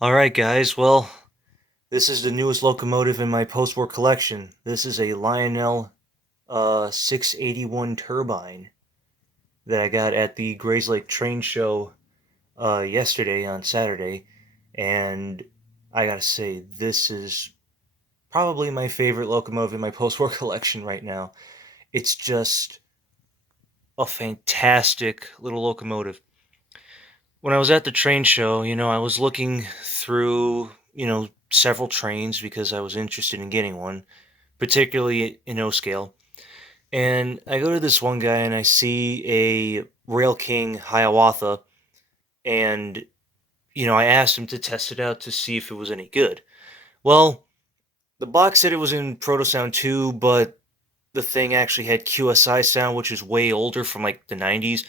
Alright guys, well, this is the newest locomotive in my post-war collection. This is a Lionel 681 Turbine that I got at the Grays Lake train show yesterday on Saturday, and I gotta say, this is probably my favorite locomotive in my post-war collection right now. It's just a fantastic little locomotive. When I was at the train show, I was looking through, several trains because I was interested in getting one, particularly in O scale. And I go to this one guy and I see a Rail King Hiawatha, and I asked him to test it out to see if it was any good. Well, the box said it was in Proto Sound 2, but the thing actually had QSI sound, which is way older from like the 90s,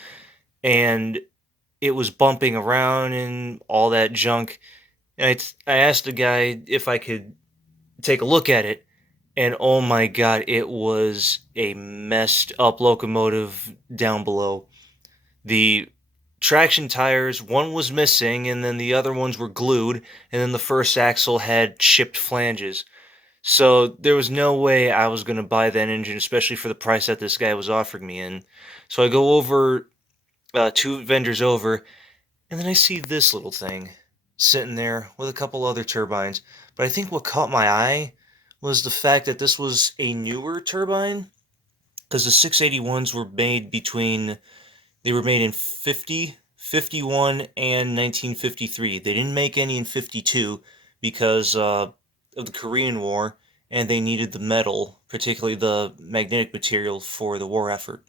and it was bumping around and all that junk. And I asked the guy if I could take a look at it, and oh my god, it was a messed up locomotive down below. The traction tires, one was missing, and then the other ones were glued, and then the first axle had chipped flanges. So there was no way I was going to buy that engine, especially for the price that this guy was offering me. And so I go over, two vendors over, and then I see this little thing sitting there with a couple other turbines. But I think what caught my eye was the fact that this was a newer turbine, because the 681s were made in 50, 51, and 1953. They didn't make any in 52 because of the Korean War, and they needed the metal, particularly the magnetic material, for the war effort.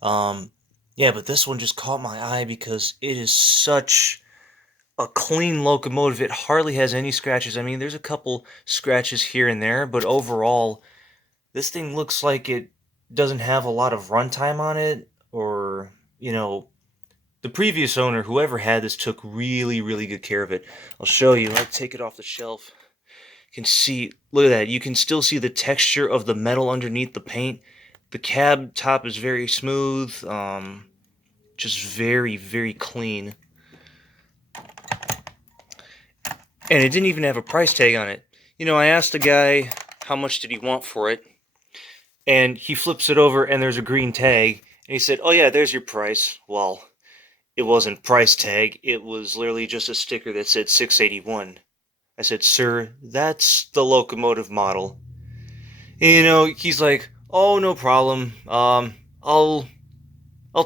Um, yeah, but this one just caught my eye because it is such a clean locomotive. It hardly has any scratches. I mean, there's a couple scratches here and there, but overall, this thing looks like it doesn't have a lot of runtime on it, or, the previous owner, whoever had this, took really, really good care of it. I'll show you. I'll take it off the shelf. You can see, look at that. You can still see the texture of the metal underneath the paint. The cab top is very smooth, just very, very clean. And it didn't even have a price tag on it. I asked the guy how much did he want for it, and he flips it over and there's a green tag, and he said, "Oh yeah, there's your price." Well, it wasn't price tag, it was literally just a sticker that said 681. I said, "Sir, that's the locomotive model." And, he's like, "Oh, no problem. I'll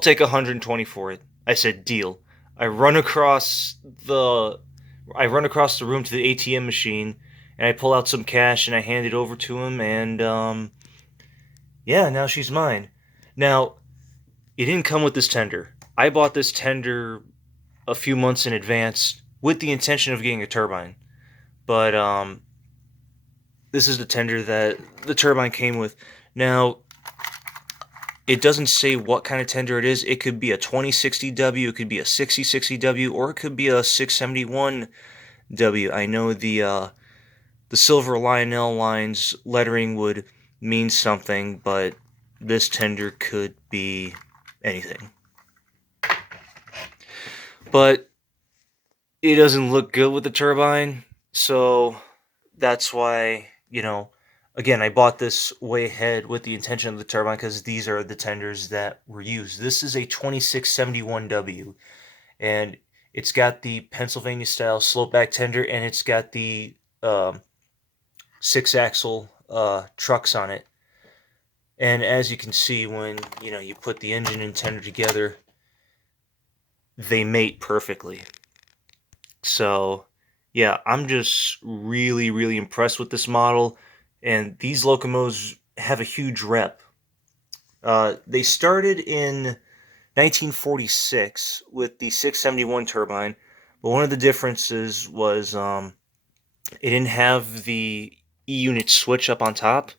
take 120 for it." I said, "Deal." I run across the I run across the room to the ATM machine, and I pull out some cash and I hand it over to him, and yeah, now she's mine. Now, it didn't come with this tender. I bought this tender a few months in advance with the intention of getting a turbine. But this is the tender that the turbine came with. Now, it doesn't say what kind of tender it is. It could be a 2060W, it could be a 6060W, or it could be a 671W. I know the silver Lionel lines lettering would mean something, but this tender could be anything. But it doesn't look good with the turbine, so that's why, again, I bought this way ahead with the intention of the turbine because these are the tenders that were used. This is a 2671W, and it's got the Pennsylvania style slope back tender, and it's got the six axle trucks on it. And as you can see, when you put the engine and tender together, they mate perfectly. So yeah, I'm just really, really impressed with this model, and these locomotives have a huge rep. They started in 1946 with the 671 turbine, but one of the differences was it didn't have the E-unit switch up on top,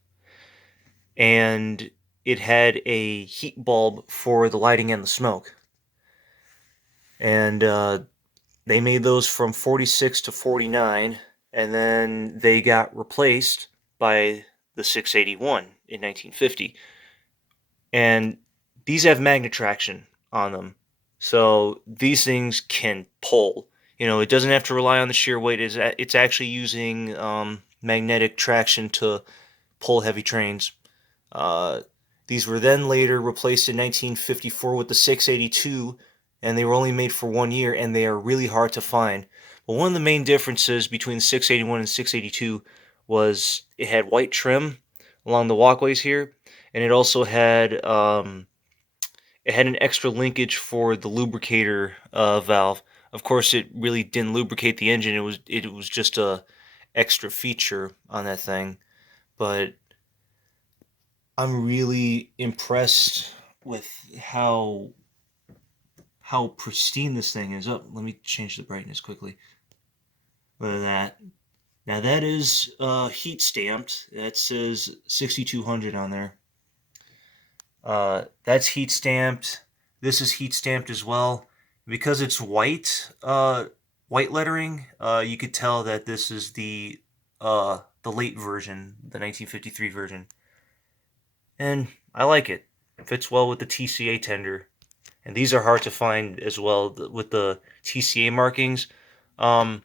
and it had a heat bulb for the lighting and the smoke. And they made those from 46 to 49, and then they got replaced by the 681 in 1950. And these have magne-traction on them. So these things can pull. You know, it doesn't have to rely on the shear weight. It's actually using magnetic traction to pull heavy trains. Uh, these were then later replaced in 1954 with the 682, and they were only made for 1 year, and they are really hard to find. But one of the main differences between the 681 and 682 was it had white trim along the walkways here, and it had an extra linkage for the lubricator valve. Of course, it really didn't lubricate the engine. It was just a extra feature on that thing. But I'm really impressed with how pristine this thing is. Oh, let me change the brightness quickly. Look at that. Now that is heat stamped. That says 6200 on there. That's heat stamped. This is heat stamped as well. Because it's white lettering, you could tell that this is the late version, the 1953 version. And I like it. It fits well with the TCA tender. And these are hard to find as well with the TCA markings. Um,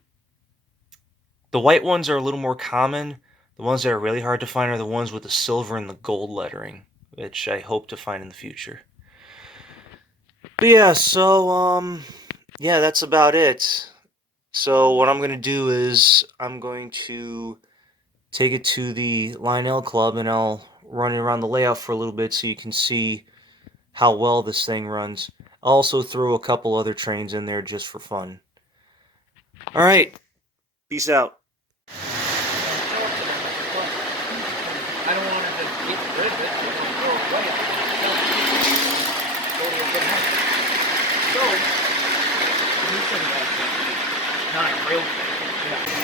the white ones are a little more common. The ones that are really hard to find are the ones with the silver and the gold lettering, which I hope to find in the future. But yeah, yeah, that's about it. So what I'm going to do is I'm going to take it to the Lionel Club and I'll run it around the layout for a little bit so you can see how well this thing runs. I'll also throw a couple other trains in there just for fun. Alright, peace out. I don't want to just get rid of it. Throw it away. Totally couldn't help it. So, you think about it. Not a real thing. Yeah.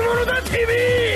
物だ TV